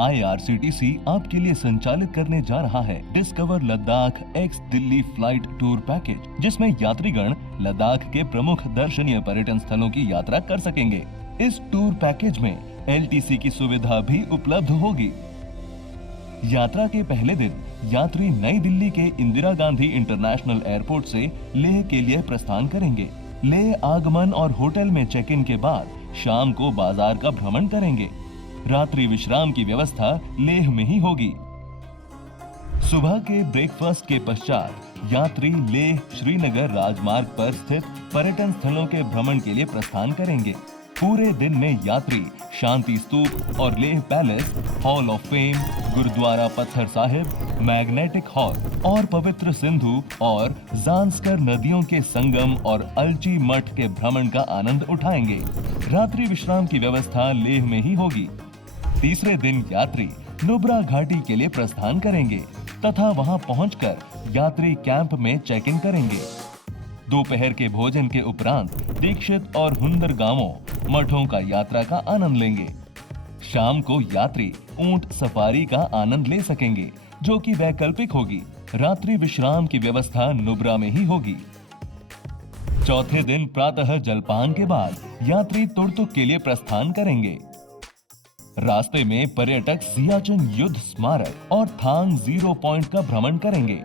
IRCTC आपके लिए संचालित करने जा रहा है discover Ladakh x Delhi flight tour package, जिसमें यात्रीगण लद्दाख के प्रमुख दर्शनीय पर्यटन स्थलों की यात्रा कर सकेंगे। इस टूर पैकेज में LTC की सुविधा भी उपलब्ध होगी। यात्रा के पहले दिन यात्री नई दिल्ली के इंदिरा गांधी इंटरनेशनल एयरपोर्ट से लेह के लिए प्रस्थान करेंगे। लेह आगमन और होटल में चेक इन के बाद शाम को बाजार का भ्रमण करेंगे। रात्रि विश्राम की व्यवस्था लेह में ही होगी। सुबह के ब्रेकफास्ट के पश्चात यात्री लेह श्रीनगर राजमार्ग पर स्थित पर्यटन स्थलों के भ्रमण के लिए प्रस्थान करेंगे। पूरे दिन में यात्री शांति स्तूप और Leh palace, hall of fame, Gurudwara Pathar Sahib, magnetic hall और पवित्र सिंधु और जांस्कर नदियों के संगम और अलची मठ के भ्रमण का आनंद उठाएंगे। रात्रि विश्राम की व्यवस्था लेह में ही होगी। तीसरे दिन यात्री नुब्रा घाटी के लिए प्रस्थान करेंगे तथा वहां पहुंचकर यात्री कैंप में चेक इन करेंगे। दोपहर के भोजन के उपरांत दीक्षित और हुंदर गांवों मठों का यात्रा का आनंद लेंगे। शाम को यात्री ऊंट सफारी का आनंद ले सकेंगे, जो कि वैकल्पिक होगी। रात्रि विश्राम की व्यवस्था नुब्रा में ही होगी। चौथे दिन प्रातः जलपान के बाद यात्री तुर्तुक के लिए प्रस्थान करेंगे। रास्ते में पर्यटक सियाचिन युद्ध स्मारक और थांग जीरो पॉइंट का भ्रमण करेंगे।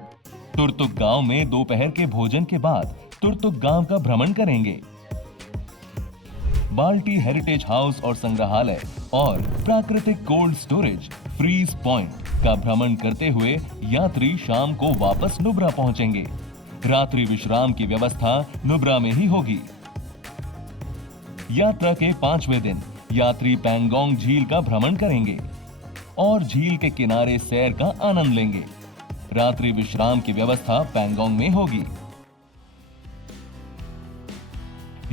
तुर्तुक गांव में दोपहर के भोजन के बाद तुर्तुक गांव का भ्रमण करेंगे। बाल्टी हेरिटेज हाउस और संग्रहालय और प्राकृतिक कोल्ड स्टोरेज फ्रीज पॉइंट का भ्रमण करते हुए यात्री शाम को वापस नुब्रा पहुंचेंगे। रात्रि विश्राम की व्यवस्था नुब्रा में ही होगी। यात्रा के 5वें दिन यात्री पैंगोंग झील का भ्रमण करेंगे और झील के किनारे सैर का आनंद लेंगे। रात्रि विश्राम की व्यवस्था पैंगोंग में होगी।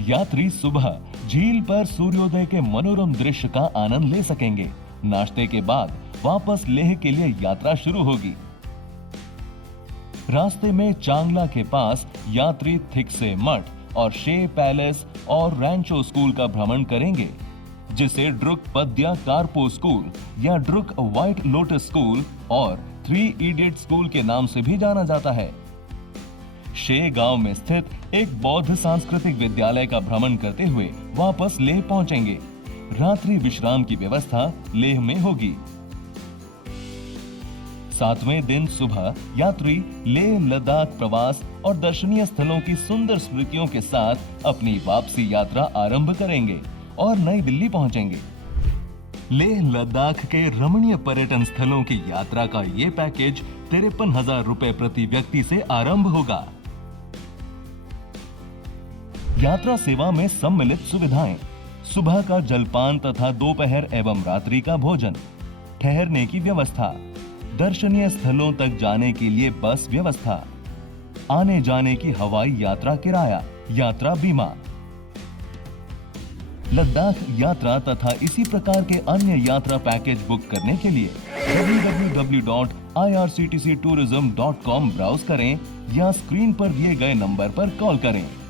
यात्री सुबह झील पर सूर्योदय के मनोरम दृश्य का आनंद ले सकेंगे। नाश्ते के बाद वापस लेह के लिए यात्रा शुरू होगी। रास्ते में चांगला के पास यात्री थिकसे मठ और शे पैलेस और रैंचो स्कूल का भ्रमण करेंगे, जिसे ड्रुक पद्या कार्पो स्कूल या ड्रुक व्हाइट लोटस स्कूल और 3 इडियट स्कूल के नाम से भी जाना जाता है। शे गांव में स्थित एक बौद्ध सांस्कृतिक विद्यालय का भ्रमण करते हुए वापस लेह पहुंचेंगे। रात्रि विश्राम की व्यवस्था लेह में होगी। 7वें दिन सुबह यात्री लेह लद्दाख प्रवास और दर्शनीय स्थलों की सुंदर स्मृतियों के साथ अपनी वापसी यात्रा आरंभ करेंगे और नई दिल्ली पहुंचेंगे। लेह लद्दाख के रमणीय पर्यटन स्थलों की यात्रा का ये पैकेज 53,000 रुपए प्रति व्यक्ति से आरंभ होगा। यात्रा सेवा में सम्मिलित सुविधाएं, सुबह का जलपान तथा दोपहर एवं रात्रि का भोजन, ठहरने की व्यवस्था, दर्शनीय स्थलों तक जाने के लिए बस व्यवस्था, आने जाने की हवाई यात्रा किराया, यात्रा बीमा। लद्दाख यात्रा तथा इसी प्रकार के अन्य यात्रा पैकेज बुक करने के लिए www.irctctourism.com ब्राउज करें या स्क्रीन पर दिए गए नंबर पर कॉल करें।